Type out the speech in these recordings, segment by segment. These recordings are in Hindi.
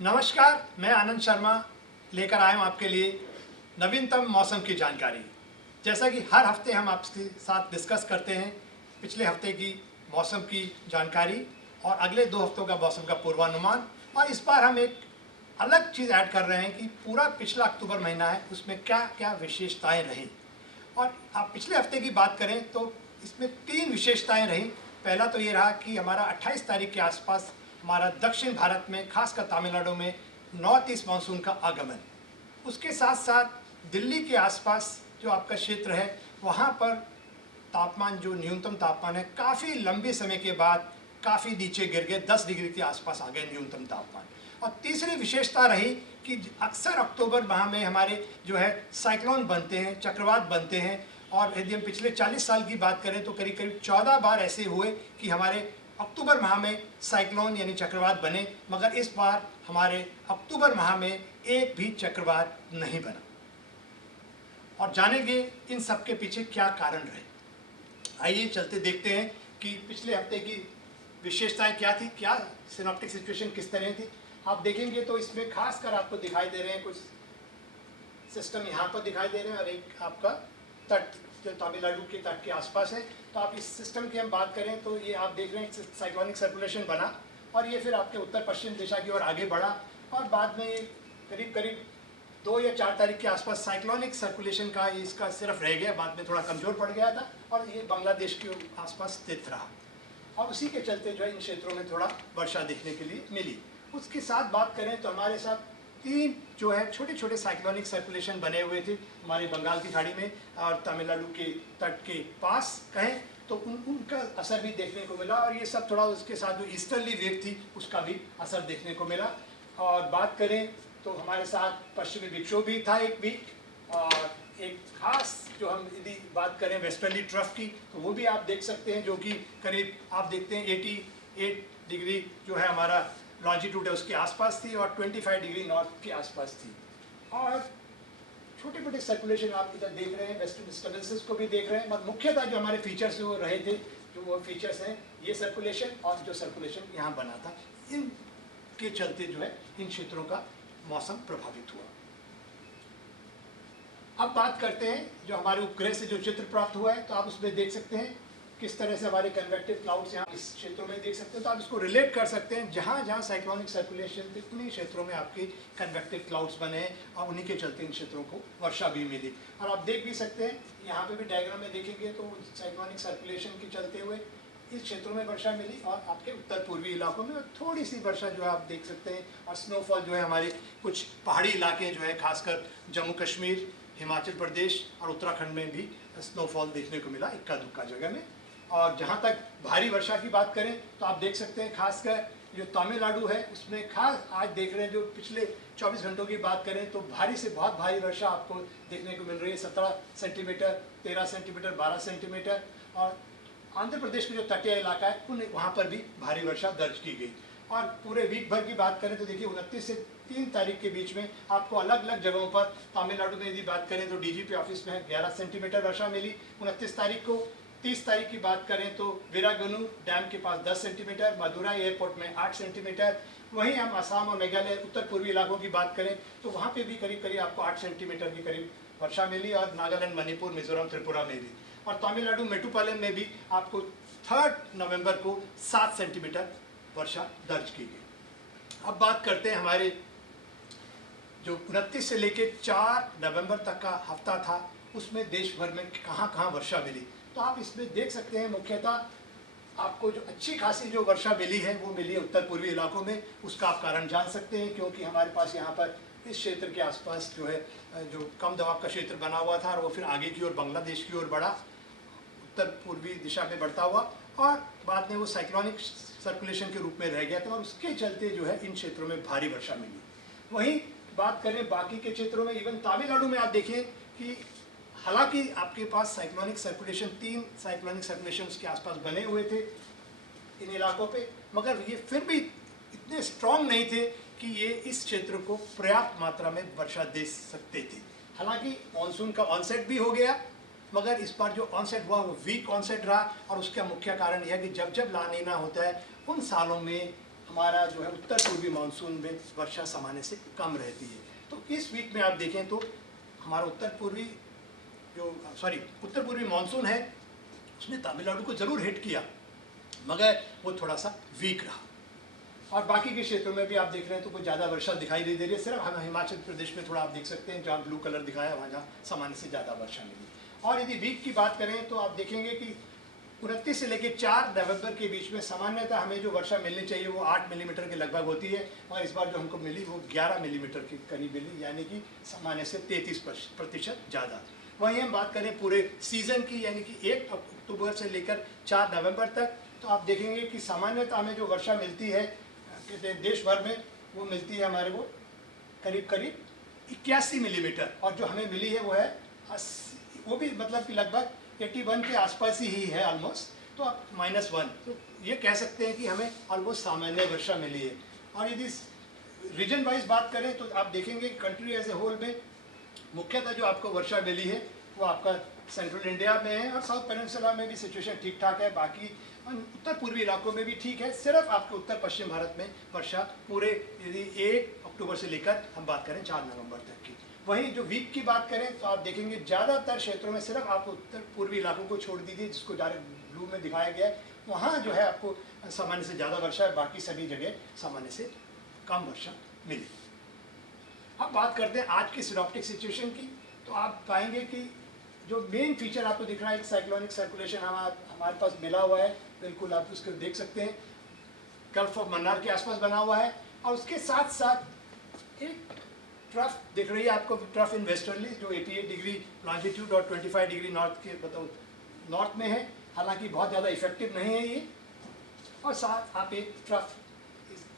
नमस्कार, मैं आनंद शर्मा लेकर आया हूँ आपके लिए नवीनतम मौसम की जानकारी। जैसा कि हर हफ्ते हम आपके साथ डिस्कस करते हैं पिछले हफ्ते की मौसम की जानकारी और अगले 2 हफ्तों का मौसम का पूर्वानुमान। और इस बार हम एक अलग चीज़ ऐड कर रहे हैं कि पूरा पिछला अक्टूबर महीना है, उसमें क्या क्या विशेषताएँ रहीं। और आप पिछले हफ्ते की बात करें तो इसमें 3 विशेषताएँ रहीं। पहला तो ये रहा कि हमारा 28 तारीख के आसपास हमारा दक्षिण भारत में, खासकर तमिलनाडु में नॉर्थ ईस्ट मानसून का आगमन। उसके साथ साथ दिल्ली के आसपास जो आपका क्षेत्र है वहाँ पर तापमान, जो न्यूनतम तापमान है, काफ़ी लंबे समय के बाद काफ़ी नीचे गिर गए, 10 डिग्री के आसपास आ गए न्यूनतम तापमान। और तीसरी विशेषता रही कि अक्सर अक्टूबर माह में हमारे जो है साइक्लोन बनते हैं, चक्रवात बनते हैं। और यदि हम पिछले 40 साल की बात करें तो करीब करीब 14 बार ऐसे हुए कि हमारे अक्टूबर माह में साइक्लोन यानी चक्रवात बने, मगर इस बार हमारे अक्टूबर माह में एक भी चक्रवात नहीं बना। और जानेंगे इन सब के पीछे क्या कारण रहे। आइए चलते देखते हैं कि पिछले हफ्ते की विशेषताएं क्या थी, क्या सिनॉप्टिक सिचुएशन किस तरह थी। आप देखेंगे तो इसमें खासकर आपको दिखाई दे रहे हैं कुछ सिस्टम यहाँ पर दिखाई दे रहे हैं और एक आपका तट जो तमिलनाडु के तट के आसपास है। तो आप इस सिस्टम की हम बात करें तो ये आप देख रहे हैं साइक्लोनिक सर्कुलेशन बना और ये फिर आपके उत्तर पश्चिम दिशा की ओर आगे बढ़ा और बाद में ये करीब करीब 2 या 4 तारीख के आसपास साइक्लोनिक सर्कुलेशन का इसका सिर्फ रह गया, बाद में थोड़ा कमज़ोर पड़ गया था और ये बांग्लादेश के आसपास स्थित रहा। और उसी के चलते जो है इन क्षेत्रों में थोड़ा वर्षा देखने के लिए मिली। उसके साथ बात करें तो हमारे साथ 3 जो है छोटे छोटे साइक्लोनिक सर्कुलेशन बने हुए थे हमारे बंगाल की खाड़ी में और तमिलनाडु के तट के पास कहें तो उनका असर भी देखने को मिला। और ये सब थोड़ा उसके साथ जो ईस्टर्ली वेव थी उसका भी असर देखने को मिला। और बात करें तो हमारे साथ पश्चिमी विक्षोभ भी था एक वीक, और एक खास जो हम यदि बात करें वेस्टर्ली ट्रफ की तो वो भी आप देख सकते हैं, जो कि करीब आप देखते हैं 88 डिग्री जो है हमारा लॉन्जिट्यूड है उसके आसपास थी और 25 डिग्री नॉर्थ के आसपास थी। और छोटे छोटे सर्कुलेशन आप इधर देख रहे हैं, वेस्टर्न डिस्टर्बेंसेस को भी देख रहे हैं, मगर मुख्यतः जो हमारे फीचर्स वो रहे थे, जो वो फीचर्स हैं ये सर्कुलेशन और जो सर्कुलेशन यहाँ बना था, इन के चलते जो है इन क्षेत्रों का मौसम प्रभावित हुआ। अब बात करते हैं जो हमारे उपग्रह से जो चित्र प्राप्त हुआ है, तो आप उसमें देख सकते हैं किस तरह से हमारे कन्वेक्टिव क्लाउड्स यहाँ इस क्षेत्रों में देख सकते हैं। तो आप इसको रिलेट कर सकते हैं, जहाँ जहाँ साइक्लोनिक सर्कुलेशन थे उन्हीं क्षेत्रों में आपके कन्वेक्टिव क्लाउड्स बने हैं और उन्हीं के चलते इन क्षेत्रों को वर्षा भी मिली। और आप देख भी सकते हैं यहाँ पे भी डायग्राम में देखेंगे तो साइक्लोनिक सर्कुलेशन के चलते हुए इस क्षेत्रों में वर्षा मिली और आपके उत्तर पूर्वी इलाकों में थोड़ी सी वर्षा जो है आप देख सकते हैं। और स्नोफॉल जो है हमारे कुछ पहाड़ी इलाके जो है खासकर जम्मू कश्मीर, हिमाचल प्रदेश और उत्तराखंड में भी स्नोफॉल देखने को मिला इक्का दुक्का जगह में। और जहाँ तक भारी वर्षा की बात करें तो आप देख सकते हैं खासकर जो तमिलनाडु है उसमें खास आज देख रहे हैं, जो पिछले 24 घंटों की बात करें तो भारी से बहुत भारी वर्षा आपको देखने को मिल रही है। 17 सेंटीमीटर, 13 सेंटीमीटर, 12 सेंटीमीटर। और आंध्र प्रदेश के जो तटीय इलाका है उन वहाँ पर भी भारी वर्षा दर्ज की गई। और पूरे वीक भर की बात करें तो देखिए 29 से 3 तारीख के बीच में आपको अलग अलग जगहों पर, तमिलनाडु में यदि बात करें तो डीजीपी ऑफिस में 11 सेंटीमीटर वर्षा मिली 29 तारीख को। 30 तारीख की बात करें तो वीरागुनु डैम के पास 10 सेंटीमीटर, मदुराई एयरपोर्ट में 8 सेंटीमीटर। वहीं हम असम और मेघालय उत्तर पूर्वी इलाकों की बात करें तो वहाँ पे भी करीब करीब आपको 8 सेंटीमीटर के करीब वर्षा मिली, और नागालैंड, मणिपुर, मिजोरम, त्रिपुरा में भी। और तमिलनाडु मेट्टुपालम में भी आपको 3 नवंबर को 7 सेंटीमीटर वर्षा दर्ज की गई। अब बात करते हैं हमारे जो 29 से लेकर 4 नवंबर तक का हफ्ता था उसमें देश भर में कहाँ कहाँ वर्षा मिली। तो आप इसमें देख सकते हैं मुख्यतः आपको जो अच्छी खासी जो वर्षा मिली है वो मिली है उत्तर पूर्वी इलाकों में। उसका आप कारण जान सकते हैं, क्योंकि हमारे पास यहाँ पर इस क्षेत्र के आसपास जो है जो कम दबाव का क्षेत्र बना हुआ था और वो फिर आगे की ओर बांग्लादेश की ओर बढ़ा, उत्तर पूर्वी दिशा में बढ़ता हुआ, और बाद में वो साइक्लोनिक सर्कुलेशन के रूप में रह गया था और उसके चलते जो है इन क्षेत्रों में भारी वर्षा मिली। वहीं बात करें बाकी के क्षेत्रों में, इवन तमिलनाडु में आप देखें कि हालांकि आपके पास साइक्लोनिक सर्कुलेशन 3 साइक्लोनिक सर्कुलेशन के आसपास बने हुए थे इन इलाकों पे, मगर ये फिर भी इतने स्ट्रॉन्ग नहीं थे कि ये इस क्षेत्र को पर्याप्त मात्रा में वर्षा दे सकते थे। हालांकि मानसून का ऑनसेट भी हो गया, मगर इस बार जो ऑनसेट हुआ वो वीक ऑनसेट रहा। और उसका मुख्य कारण यह है कि जब जब ला नीना होता है उन सालों में हमारा जो है उत्तर पूर्वी मानसून में वर्षा सामान्य से कम रहती है। तो इस वीक में आप देखें तो हमारा उत्तर पूर्वी मानसून है, उसने तमिलनाडु को जरूर हिट किया, मगर वो थोड़ा सा वीक रहा। और बाकी के क्षेत्रों में भी आप देख रहे हैं तो कोई ज़्यादा वर्षा दिखाई नहीं दे रही है। सिर्फ हम हिमाचल प्रदेश में थोड़ा आप देख सकते हैं जहाँ ब्लू कलर दिखाया, वहाँ जहाँ सामान्य से ज़्यादा वर्षा मिली। और यदि वीक की बात करें तो आप देखेंगे कि 29 से लेकर 4 नवंबर के बीच में सामान्यतः हमें जो वर्षा मिलनी चाहिए वो 8 मिलीमीटर के लगभग होती है, और इस बार जो हमको मिली वो 11 मिलीमीटर के करीब मिली, यानी कि सामान्य से 33% ज़्यादा। वहीं हम बात करें पूरे सीज़न की, यानी कि 1 अक्टूबर से लेकर 4 नवंबर तक, तो आप देखेंगे कि सामान्यतः हमें जो वर्षा मिलती है देश भर में वो मिलती है हमारे को करीब 81 मिलीमीटर, और जो हमें मिली है वो है 80, वो भी मतलब कि लगभग 81 के आसपास ही है ऑलमोस्ट, तो आप -1, तो ये कह सकते हैं कि हमें ऑलमोस्ट सामान्य वर्षा मिली है। और यदि रीजन वाइज बात करें तो आप देखेंगे कंट्री एज ए होल में मुख्यतः जो आपको वर्षा मिली है वो आपका सेंट्रल इंडिया में है, और साउथ पेनिनसुला में भी सिचुएशन ठीक ठाक है, बाकी उत्तर पूर्वी इलाकों में भी ठीक है। सिर्फ आपके उत्तर पश्चिम भारत में वर्षा पूरे यदि 1 अक्टूबर से लेकर हम बात करें 4 नवंबर तक की। वहीं जो वीक की बात करें तो आप देखेंगे ज़्यादातर क्षेत्रों में, सिर्फ आप उत्तर पूर्वी इलाकों को छोड़ दीजिए जिसको डायरेक्ट ब्लू में दिखाया गया है, वहाँ जो है आपको सामान्य से ज़्यादा वर्षा है, बाकी सभी जगह सामान्य से कम वर्षा मिली। अब बात करते हैं आज की सिनॉप्टिक सिचुएशन की, तो आप पाएंगे कि जो मेन फीचर आपको दिख रहा है, एक साइक्लोनिक सर्कुलेशन हमारे पास मिला हुआ है, बिल्कुल आप उसको देख सकते हैं, गल्फ ऑफ मन्नार के आसपास बना हुआ है, और उसके साथ साथ एक ट्रफ दिख रही है आपको, ट्रफ इन वेस्टर्ली, जो 88 डिग्री लॉन्जिट्यूड और 25 डिग्री नॉर्थ के नॉर्थ में है, हालांकि बहुत ज़्यादा इफेक्टिव नहीं है ये। और साथ आप एक ट्रफ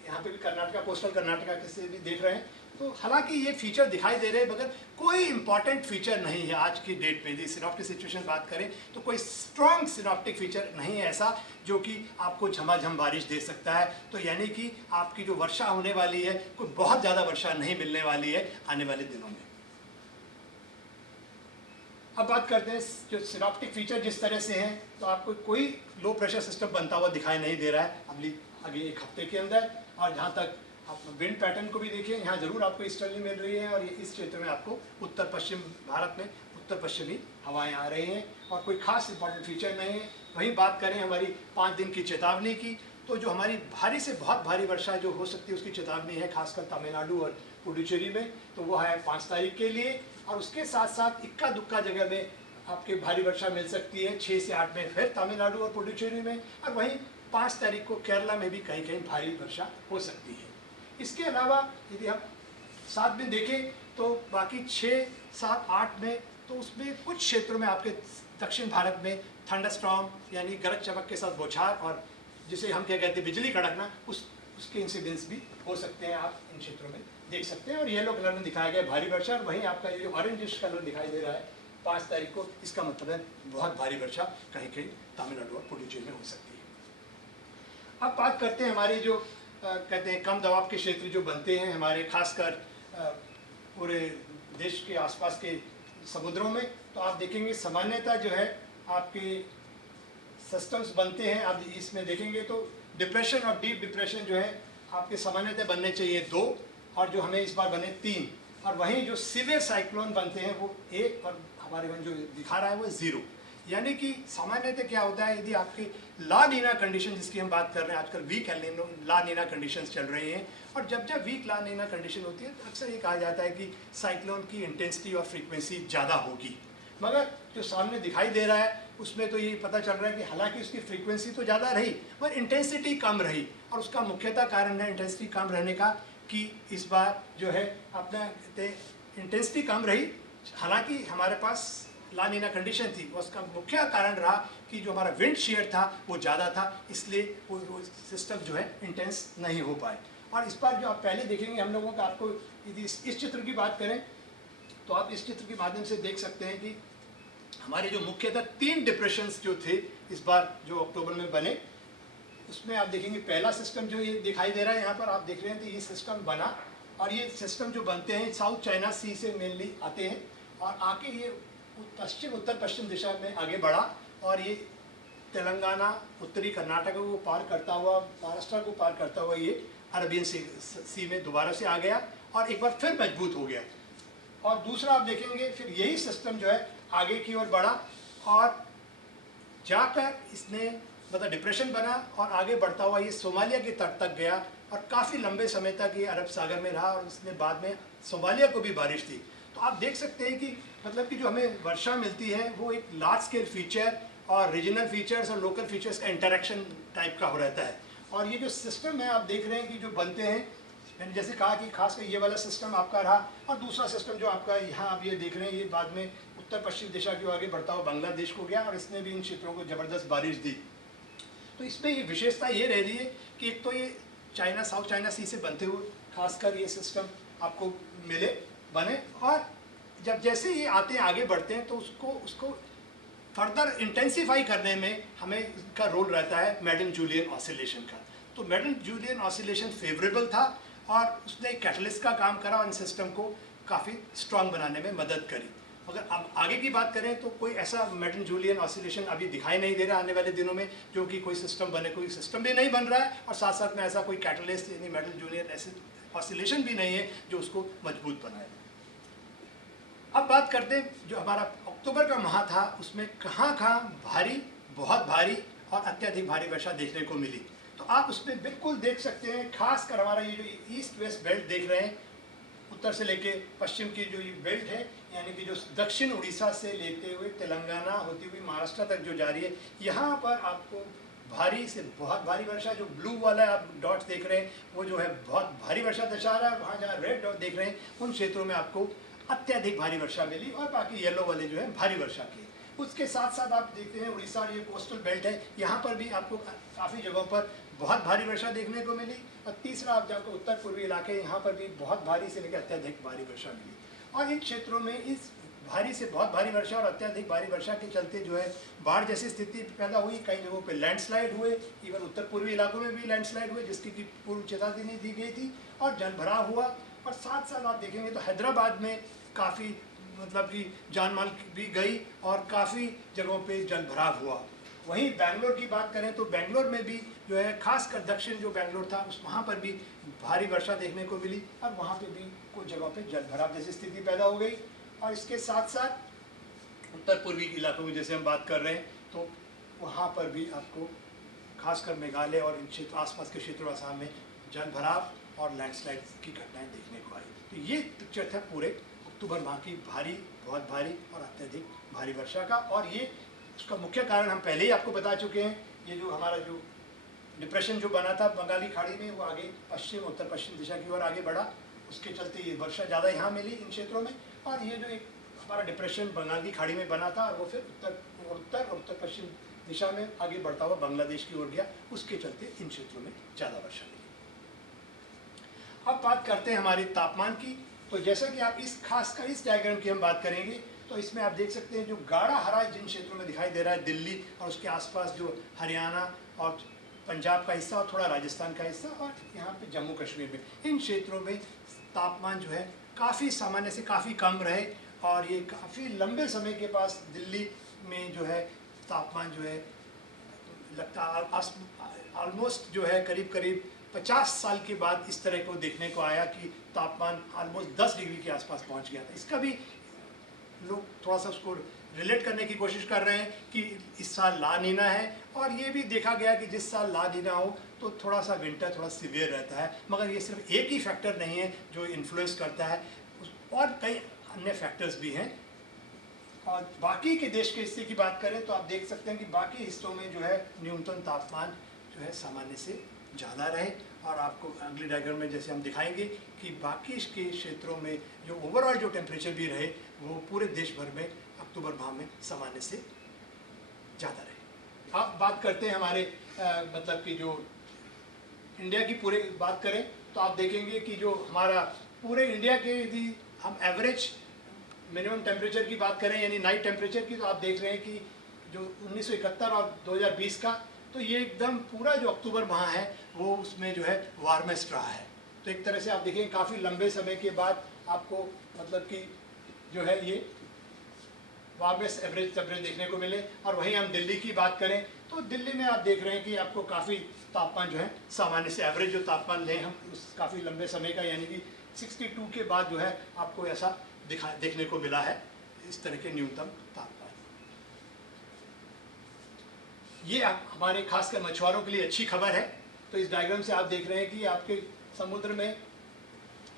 यहाँ पे भी कर्नाटका, कोस्टल कर्नाटका के से भी देख रहे हैं, तो हालांकि ये फीचर दिखाई दे रहे हैं, मगर कोई इंपॉर्टेंट फीचर नहीं है आज की डेट में। यदि सिनॉप्टिक सिचुएशन बात करें तो कोई स्ट्रॉन्ग सिनॉप्टिक फीचर नहीं है ऐसा जो कि आपको झमाझम बारिश दे सकता है। तो यानी कि आपकी जो वर्षा होने वाली है, कोई बहुत ज़्यादा वर्षा नहीं मिलने वाली है आने वाले दिनों में। अब बात करते हैं जो सिनॉप्टिक फीचर जिस तरह से हैं, तो आपको कोई लो प्रेशर सिस्टम बनता हुआ दिखाई नहीं दे रहा है आगे 1 हफ्ते के अंदर। और जहाँ तक आप विंड पैटर्न को भी देखिए, यहाँ जरूर आपको ईस्टर्ली मिल रही है, और इस क्षेत्र में आपको उत्तर पश्चिम भारत में उत्तर पश्चिमी हवाएं आ रही हैं, और कोई खास इंपॉर्टेंट फीचर नहीं है। वहीं बात करें हमारी 5 दिन की चेतावनी की, तो जो हमारी भारी से बहुत भारी वर्षा जो हो सकती है उसकी चेतावनी है, खासकर तमिलनाडु और पुडुचेरी में, तो वो है 5 तारीख के लिए। और उसके साथ साथ इक्का दुक्का जगह में आपके भारी वर्षा मिल सकती है, 6 से 8 में फिर तमिलनाडु और पुडुचेरी में, और वहीं 5 तारीख को केरला में भी कहीं कहीं भारी वर्षा हो सकती है। इसके अलावा यदि हम 7 दिन देखें तो बाकी 6, 7, 8 में, तो उसमें कुछ क्षेत्रों में आपके दक्षिण भारत में थंडरस्टॉर्म यानी गरज चमक के साथ बौछार, और जिसे हम क्या कहते हैं बिजली कड़कना, उसके इंसिडेंस भी हो सकते हैं, आप इन क्षेत्रों में देख सकते हैं। और येलो कलर में दिखाया गया भारी वर्षा, और वहीं आपका ये ऑरेंजिश कलर दिखाई दे रहा है 5 तारीख को, इसका मतलब है बहुत भारी वर्षा कहीं कहीं तमिलनाडु और पुडुचेरी में हो सकती है। अब बात करते हैं हमारी जो कहते हैं कम दबाव के क्षेत्र जो बनते हैं हमारे, खासकर पूरे देश के आसपास के समुद्रों में, तो आप देखेंगे सामान्यतः जो है आपके सिस्टम्स बनते हैं। आप इसमें देखेंगे तो डिप्रेशन और डीप डिप्रेशन जो है आपके सामान्यतः बनने चाहिए 2, और जो हमें इस बार बने 3, और वहीं जो सीवियर साइक्लोन बनते हैं वो 1, और हमारे वहाँ जो दिखा रहा है वो 0। यानी कि सामान्यतः क्या होता है, यदि आपकी ला नीना कंडीशन जिसकी हम बात कर रहे हैं, आजकल वीक ला नीना कंडीशंस चल रही हैं, और जब जब वीक ला नीना कंडीशन होती है तो अक्सर ये कहा जाता है कि साइक्लोन की इंटेंसिटी और फ्रीक्वेंसी ज़्यादा होगी। मगर जो सामने दिखाई दे रहा है उसमें तो ये पता चल रहा है कि हालांकि उसकी फ्रीक्वेंसी तो ज़्यादा रही पर इंटेंसिटी कम रही, और उसका मुख्यतः कारण है इंटेंसिटी कम रहने का कि इस बार जो है अपना इंटेंसिटी कम रही, हालांकि हमारे पास ला नीना कंडीशन थी। उसका मुख्य कारण रहा कि जो हमारा विंड शेयर था वो ज़्यादा था, इसलिए वो सिस्टम जो है इंटेंस नहीं हो पाए। और इस बार जो आप पहले देखेंगे हम लोगों का, आपको यदि इस चित्र की बात करें तो आप इस चित्र के माध्यम से देख सकते हैं कि हमारे जो मुख्यतः 3 डिप्रेशंस जो थे इस बार जो अक्टूबर में बने, उसमें आप देखेंगे पहला सिस्टम जो ये दिखाई दे रहा है यहाँ पर, आप देख रहे हैं तो ये सिस्टम बना, और ये सिस्टम जो बनते हैं साउथ चाइना सी से मेनली आते हैं, और आके ये उत्तर पश्चिम दिशा में आगे बढ़ा, और ये तेलंगाना, उत्तरी कर्नाटक को पार करता हुआ, महाराष्ट्र को पार करता हुआ ये अरबियन सी में दोबारा से आ गया और एक बार फिर मजबूत हो गया। और दूसरा आप देखेंगे फिर यही सिस्टम जो है आगे की ओर बढ़ा और जाकर इसने मतलब डिप्रेशन बना और आगे बढ़ता हुआ ये सोमालिया के तट तक गया और काफ़ी लंबे समय तक ये अरब सागर में रहा और इसने बाद में सोमालिया को भी बारिश दी। तो आप देख सकते हैं कि मतलब कि जो हमें वर्षा मिलती है वो एक लार्ज स्केल फीचर और रीजनल फीचर्स और लोकल फीचर्स का इंटरेक्शन टाइप का हो रहता है। और ये जो सिस्टम है आप देख रहे हैं कि जो बनते हैं, मैंने जैसे कहा कि खासकर ये वाला सिस्टम आपका रहा और दूसरा सिस्टम जो आपका यहाँ आप ये देख रहे हैं ये बाद में उत्तर पश्चिम दिशा की ओर आगे बढ़ता हुआ बांग्लादेश को गया और इसने भी इन क्षेत्रों को ज़बरदस्त बारिश दी। तो इसमें ये विशेषता ये रह रही है कि एक तो ये चाइना, साउथ चाइना सी से बनते हुए खासकर ये सिस्टम आपको बने और जब जैसे ये आते हैं आगे बढ़ते हैं तो उसको फर्दर इंटेंसिफाई करने में हमें इसका रोल रहता है मैडन जूलियन ऑसिलेशन का। तो मैडन जूलियन ऑसिलेशन फेवरेबल था और उसने एक कैटलिस्ट का काम करा और इन सिस्टम को काफ़ी स्ट्रांग बनाने में मदद करी। अगर अब आगे की बात करें तो कोई ऐसा मैडन जूलियन ऑसिलेशन अभी दिखाई नहीं दे रहा आने वाले दिनों में जो कि कोई सिस्टम बने, कोई सिस्टम भी नहीं बन रहा है और साथ साथ में ऐसा कोई कैटलिस्ट यानी मैडन जूलियन ऑसिलेशन भी नहीं है जो उसको मजबूत बनाए। अब बात करते हैं जो हमारा अक्टूबर का माह था उसमें कहाँ भारी, बहुत भारी और अत्यधिक भारी वर्षा देखने को मिली। तो आप उसमें बिल्कुल देख सकते हैं खास कर हमारा ये जो ईस्ट वेस्ट बेल्ट देख रहे हैं, उत्तर से लेके पश्चिम की जो ये बेल्ट है यानी कि जो दक्षिण उड़ीसा से लेते हुए तेलंगाना होती हुई महाराष्ट्र तक जो जा रही है, यहाँ पर आपको भारी से बहुत भारी वर्षा, जो ब्लू वाला आप डॉट्स देख रहे हैं वो जो है बहुत भारी वर्षा दर्शा रहा है। वहाँ जहाँ रेड डॉट देख रहे हैं उन क्षेत्रों में आपको अत्यधिक भारी वर्षा मिली और बाकी येलो वाले जो है भारी वर्षा की। उसके साथ साथ आप देखते हैं उड़ीसा और ये कोस्टल बेल्ट है, यहाँ पर भी आपको काफ़ी जगहों पर बहुत भारी वर्षा देखने को मिली। और तीसरा आप जाकर उत्तर पूर्वी इलाके, यहाँ पर भी बहुत भारी से लेकर अत्यधिक भारी वर्षा मिली। और इन क्षेत्रों में इस भारी से बहुत भारी वर्षा और अत्यधिक भारी वर्षा के चलते जो है बाढ़ जैसी स्थिति पैदा हुई। कई जगहों पे लैंडस्लाइड हुए, इवन उत्तर पूर्वी इलाकों में भी लैंडस्लाइड हुए जिसकी की पूर्व चेतावनी दी गई थी और जलभराव हुआ। और साथ साथ आप देखेंगे तो हैदराबाद में काफ़ी मतलब कि जान माल भी गई और काफ़ी जगहों पे जलभराव हुआ। वहीं बेंगलोर की बात करें तो बेंगलोर में भी जो है खासकर दक्षिण जो बेंगलोर था उस वहाँ पर भी भारी वर्षा देखने को मिली और वहाँ पे भी कुछ जगहों पे जलभराव जैसी स्थिति पैदा हो गई। और इसके साथ साथ उत्तर पूर्वी इलाकों में जैसे हम बात कर रहे हैं तो वहाँ पर भी आपको खासकर मेघालय और इन क्षेत्र आसपास के क्षेत्रों आसाम में जलभराव और लैंडस्लाइड की घटनाएं देखने को आई। तो ये पिक्चर था पूरे अक्टूबर माह की भारी, बहुत भारी और अत्यधिक भारी वर्षा का। और ये उसका मुख्य कारण हम पहले ही आपको बता चुके हैं। ये जो हमारा जो डिप्रेशन जो बना था बंगाली खाड़ी में वो आगे पश्चिम, उत्तर पश्चिम दिशा की ओर आगे बढ़ा, उसके चलते ये वर्षा ज़्यादा यहाँ मिली इन क्षेत्रों में। और ये जो एक हमारा डिप्रेशन बंगाल की खाड़ी में बना था वो फिर उत्तर और उत्तर पश्चिम दिशा में आगे बढ़ता हुआ बांग्लादेश की ओर गया, उसके चलते इन क्षेत्रों में ज़्यादा वर्षा मिली। अब बात करते हैं हमारे तापमान की। तो जैसा कि आप इस खासकर इस डायग्राम की हम बात करेंगे तो इसमें आप देख सकते हैं जो गाढ़ा हरा जिन क्षेत्रों में दिखाई दे रहा है, दिल्ली और उसके आसपास जो हरियाणा और पंजाब का हिस्सा और थोड़ा राजस्थान का हिस्सा और यहाँ पे जम्मू कश्मीर में, इन क्षेत्रों में तापमान जो है काफ़ी सामान्य से काफ़ी कम रहे। और ये काफ़ी लंबे समय के पास दिल्ली में जो है तापमान जो है लगता ऑलमोस्ट जो है करीब करीब 50 साल के बाद इस तरह को देखने को आया कि तापमान ऑलमोस्ट 10 डिग्री के आसपास पहुंच गया था। इसका भी लोग थोड़ा सा उसको रिलेट करने की कोशिश कर रहे हैं कि इस साल ला नीना है और ये भी देखा गया कि जिस साल ला नीना हो तो थोड़ा सा विंटर थोड़ा सीवियर रहता है। मगर ये सिर्फ एक ही फैक्टर नहीं है जो इन्फ्लुएंस करता है, और कई अन्य फैक्टर्स भी हैं। और बाकी के देश के हिस्से की बात करें तो आप देख सकते हैं कि बाकी हिस्सों में जो है न्यूनतम तापमान जो है सामान्य से ज़्यादा रहे। और आपको अगले डायग्राम में जैसे हम दिखाएंगे कि बाकी के क्षेत्रों में जो ओवरऑल जो टेम्परेचर भी रहे वो पूरे देश भर में अक्टूबर माह में सामान्य से ज़्यादा रहे। अब बात करते हैं हमारे मतलब कि जो इंडिया की पूरे बात करें तो आप देखेंगे कि जो हमारा पूरे इंडिया के यदि हम एवरेज मिनिमम टेम्परेचर की बात करें यानी नाइट टेम्परेचर की, तो आप देख रहे हैं कि जो 1971 और 2020 का, तो ये एकदम पूरा जो अक्टूबर माह है वो उसमें जो है वार्मेस्ट रहा है। तो एक तरह से आप देखेंगे काफ़ी लंबे समय के बाद आपको मतलब कि जो है ये वार्मेस्ट एवरेज टेम्परेचर देखने को मिले। और वहीं हम दिल्ली की बात करें तो दिल्ली में आप देख रहे हैं कि आपको काफ़ी तापमान जो है सामान्य से एवरेज जो तापमान लें हम उस काफ़ी लंबे समय का, यानी कि 62 के बाद जो है आपको ऐसा देखने को मिला है, इस तरह के न्यूनतम तापमान। ये हमारे खासकर मछुआरों के लिए अच्छी खबर है। तो इस डायग्राम से आप देख रहे हैं कि आपके समुद्र में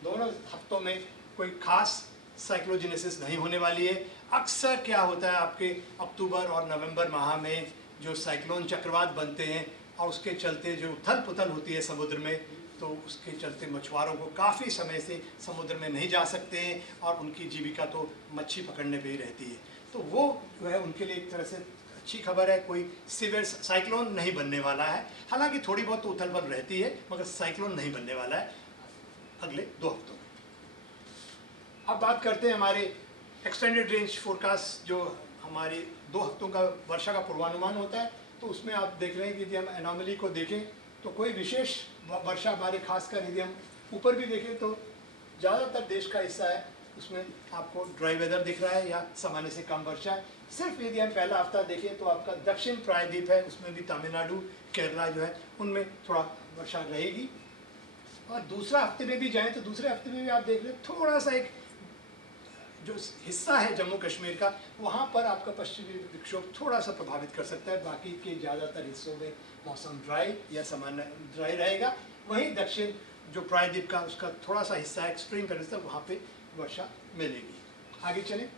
दोनों हफ्तों में कोई खास साइक्लोजेनेसिस नहीं होने वाली है। अक्सर क्या होता है, आपके अक्टूबर और नवंबर माह में जो साइक्लोन चक्रवात बनते हैं और उसके चलते जो उथल पुथल होती है समुद्र में, तो उसके चलते मछुआरों को काफ़ी समय से समुद्र में नहीं जा सकते हैं और उनकी जीविका तो मच्छी पकड़ने पे ही रहती है। तो वो जो है उनके लिए एक तरह से अच्छी खबर है, कोई सीवियर साइक्लोन नहीं बनने वाला है। हालांकि थोड़ी बहुत तो उथल पुथल रहती है, मगर साइक्लोन नहीं बनने वाला है अगले 2 हफ्तों में। अब बात करते हैं हमारे एक्सटेंडेड रेंज फोरकास्ट, जो हमारे 2 हफ्तों का वर्षा का पूर्वानुमान होता है। तो उसमें आप देख रहे हैं कि यदि हम एनोमली को देखें तो कोई विशेष वर्षा हमारे खासकर यदि हम ऊपर भी देखें तो ज़्यादातर देश का हिस्सा है उसमें आपको ड्राई वेदर दिख रहा है या सामान्य से कम वर्षा है। सिर्फ यदि हम पहला हफ्ता देखें तो आपका दक्षिण प्रायद्वीप है, उसमें भी तमिलनाडु, केरला जो है उनमें थोड़ा वर्षा रहेगी। और दूसरा हफ्ते में भी जाएं तो दूसरे हफ्ते में भी आप देख रहे हैं थोड़ा सा एक जो हिस्सा है जम्मू कश्मीर का, वहाँ पर आपका पश्चिमी विक्षोभ थोड़ा सा प्रभावित कर सकता है। बाकी के ज़्यादातर हिस्सों में मौसम ड्राई या सामान्य ड्राई रहेगा। वहीं दक्षिण जो प्रायद्वीप का उसका थोड़ा सा हिस्सा है एक्सट्रीम पेनिनसुला, वहाँ पे वर्षा मिलेगी। आगे चलें,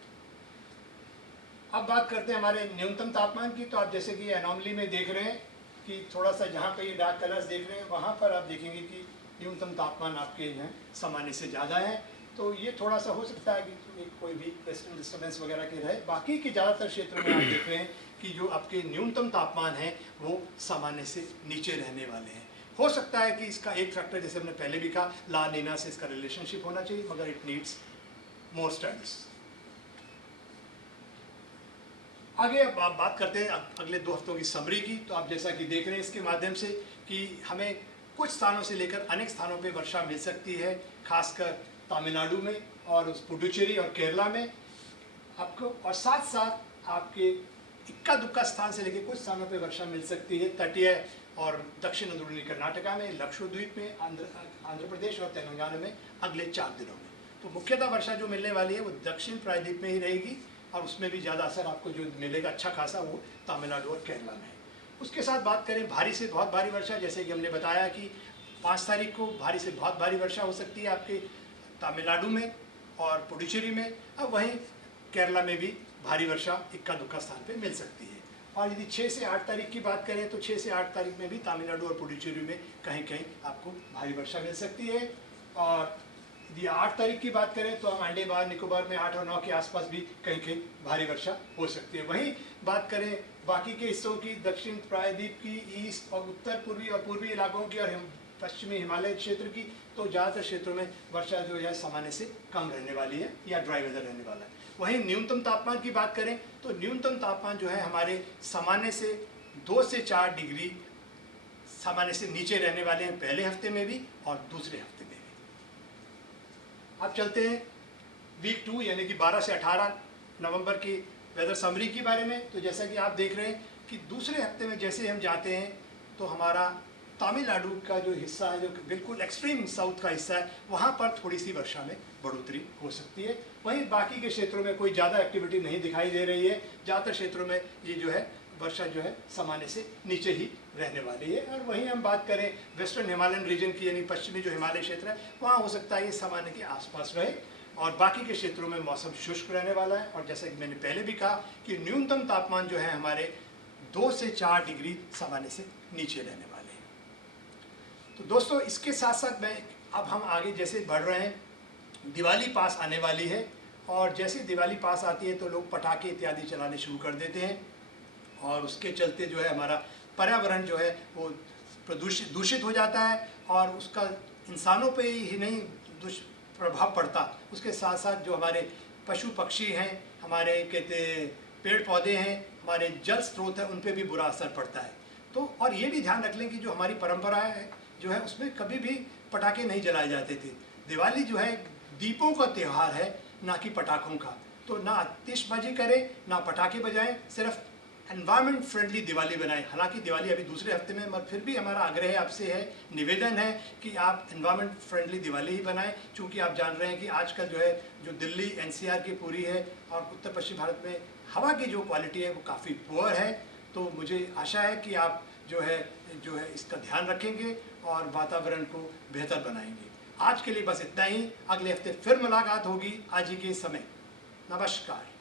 अब बात करते हैं हमारे न्यूनतम तापमान की। तो आप जैसे कि एनोमली में देख रहे हैं कि थोड़ा सा जहाँ पे ये डार्क कलर्स देख रहे हैं वहाँ पर आप देखेंगे कि न्यूनतम तापमान आपके हैं सामान्य से ज़्यादा है। तो ये थोड़ा सा हो सकता है कि कोई भी वेस्टर्न डिस्टर्बेंस वगैरह के रहे। बाकी के ज़्यादातर क्षेत्रों में आप देख रहे हैं कि जो आपके न्यूनतम तापमान है वो सामान्य से नीचे रहने वाले हैं। हो सकता है कि इसका एक फैक्टर, जैसे हमने पहले भी कहा, ला नीना से इसका रिलेशनशिप होना चाहिए, मगर इट नीड्स मोर स्टडीज। आगे अब आप बात करते हैं अगले 2 हफ्तों की समरी की। तो आप जैसा कि देख रहे हैं इसके माध्यम से कि हमें कुछ स्थानों से लेकर अनेक स्थानों पे वर्षा मिल सकती है, खासकर तमिलनाडु में और पुडुचेरी और केरला में आपको, और साथ साथ आपके इक्का दुक्का स्थान से लेकर कुछ स्थानों पे वर्षा मिल सकती है तटीय और दक्षिण अंदरूनी कर्नाटका में, लक्षद्वीप में, आंध्र प्रदेश और तेलंगाना में अगले 4 दिनों में। तो मुख्यतः वर्षा जो मिलने वाली है वो दक्षिण प्रायद्वीप में ही रहेगी और उसमें भी ज़्यादा असर आपको जो मिलेगा अच्छा खासा वो तमिलनाडु और केरला में है। उसके साथ बात करें भारी से बहुत भारी वर्षा, जैसे कि हमने बताया कि 5 तारीख को भारी से बहुत भारी वर्षा हो सकती है आपके तमिलनाडु में और पुडुचेरी में। अब वहीं केरला में भी भारी वर्षा इक्का दुक्का स्थान पे मिल सकती है। और यदि 6 से 8 तारीख की बात करें तो 6 से 8 तारीख में भी तमिलनाडु और पुडुचेरी में कहीं कहीं आपको भारी वर्षा मिल सकती है। और यदि 8 तारीख की बात करें तो हम अंडमान निकोबार में 8 और 9 के आसपास भी कहीं कहीं भारी वर्षा हो सकती है। वहीं बात करें बाकी के हिस्सों की, दक्षिण प्रायद्वीप की, ईस्ट और उत्तर पूर्वी और पूर्वी इलाकों की और पश्चिमी हिमालय क्षेत्र की, तो ज़्यादातर क्षेत्रों में वर्षा जो है सामान्य से कम रहने वाली है या ड्राई वेदर रहने वाला है। वहीं न्यूनतम तापमान की बात करें तो न्यूनतम तापमान जो है हमारे सामान्य से 2 से 4 डिग्री सामान्य से नीचे रहने वाले हैं पहले हफ्ते में भी और दूसरे हफ्ते में भी। अब चलते हैं वीक 2 यानी कि 12 से 18 नवंबर की वेदर समरी के बारे में। तो जैसा कि आप देख रहे हैं कि दूसरे हफ्ते में जैसे हम जाते हैं तो हमारा तमिलनाडु का जो हिस्सा है, जो बिल्कुल एक्सट्रीम साउथ का हिस्सा है, वहाँ पर थोड़ी सी वर्षा में बढ़ोतरी हो सकती है। वहीं बाकी के क्षेत्रों में कोई ज़्यादा एक्टिविटी नहीं दिखाई दे रही है। ज़्यादातर क्षेत्रों में ये जो है वर्षा जो है सामान्य से नीचे ही रहने वाली है। और वहीं हम बात करें वेस्टर्न हिमालयन रीजन की, यानी पश्चिमी जो हिमालय क्षेत्र है, वहाँ हो सकता है ये सामान्य के आसपास रहे और बाकी के क्षेत्रों में मौसम शुष्क रहने वाला है। और जैसा कि मैंने पहले भी कहा कि न्यूनतम तापमान जो है हमारे 2 से 4 डिग्री सामान्य से नीचे रहने वाले हैं। तो दोस्तों इसके साथ साथ अब हम आगे जैसे बढ़ रहे हैं, दिवाली पास आने वाली है और जैसे दिवाली पास आती है तो लोग पटाखे इत्यादि चलाने शुरू कर देते हैं और उसके चलते जो है हमारा पर्यावरण जो है वो दूषित हो जाता है और उसका इंसानों पे ही नहीं दुष्प्रभाव पड़ता, उसके साथ साथ जो हमारे पशु पक्षी हैं, हमारे कहते पेड़ पौधे हैं, हमारे जल स्रोत हैं, उन पे भी बुरा असर पड़ता है। तो और ये भी ध्यान रख लें कि जो हमारी परंपरा है जो है उसमें कभी भी पटाखे नहीं जलाए जाते थे। दिवाली जो है दीपों का त्यौहार है, ना कि पटाखों का। तो ना आतिशबाजी करें, ना पटाखे बजाएं, सिर्फ एनवायरनमेंट फ्रेंडली दिवाली बनाएं। हालांकि दिवाली अभी दूसरे हफ्ते में, मगर फिर भी हमारा आग्रह है आपसे है, निवेदन है कि आप एनवायरनमेंट फ्रेंडली दिवाली ही बनाएं। चूँकि आप जान रहे हैं कि आजकल जो दिल्ली एनसीआर की पूरी है और उत्तर पश्चिम भारत में हवा की जो क्वालिटी है वो काफ़ी पुअर है। तो मुझे आशा है कि आप जो है इसका ध्यान रखेंगे और वातावरण को बेहतर बनाएंगे। आज के लिए बस इतना ही। अगले हफ्ते फिर मुलाकात होगी आज ही के समय। नमस्कार।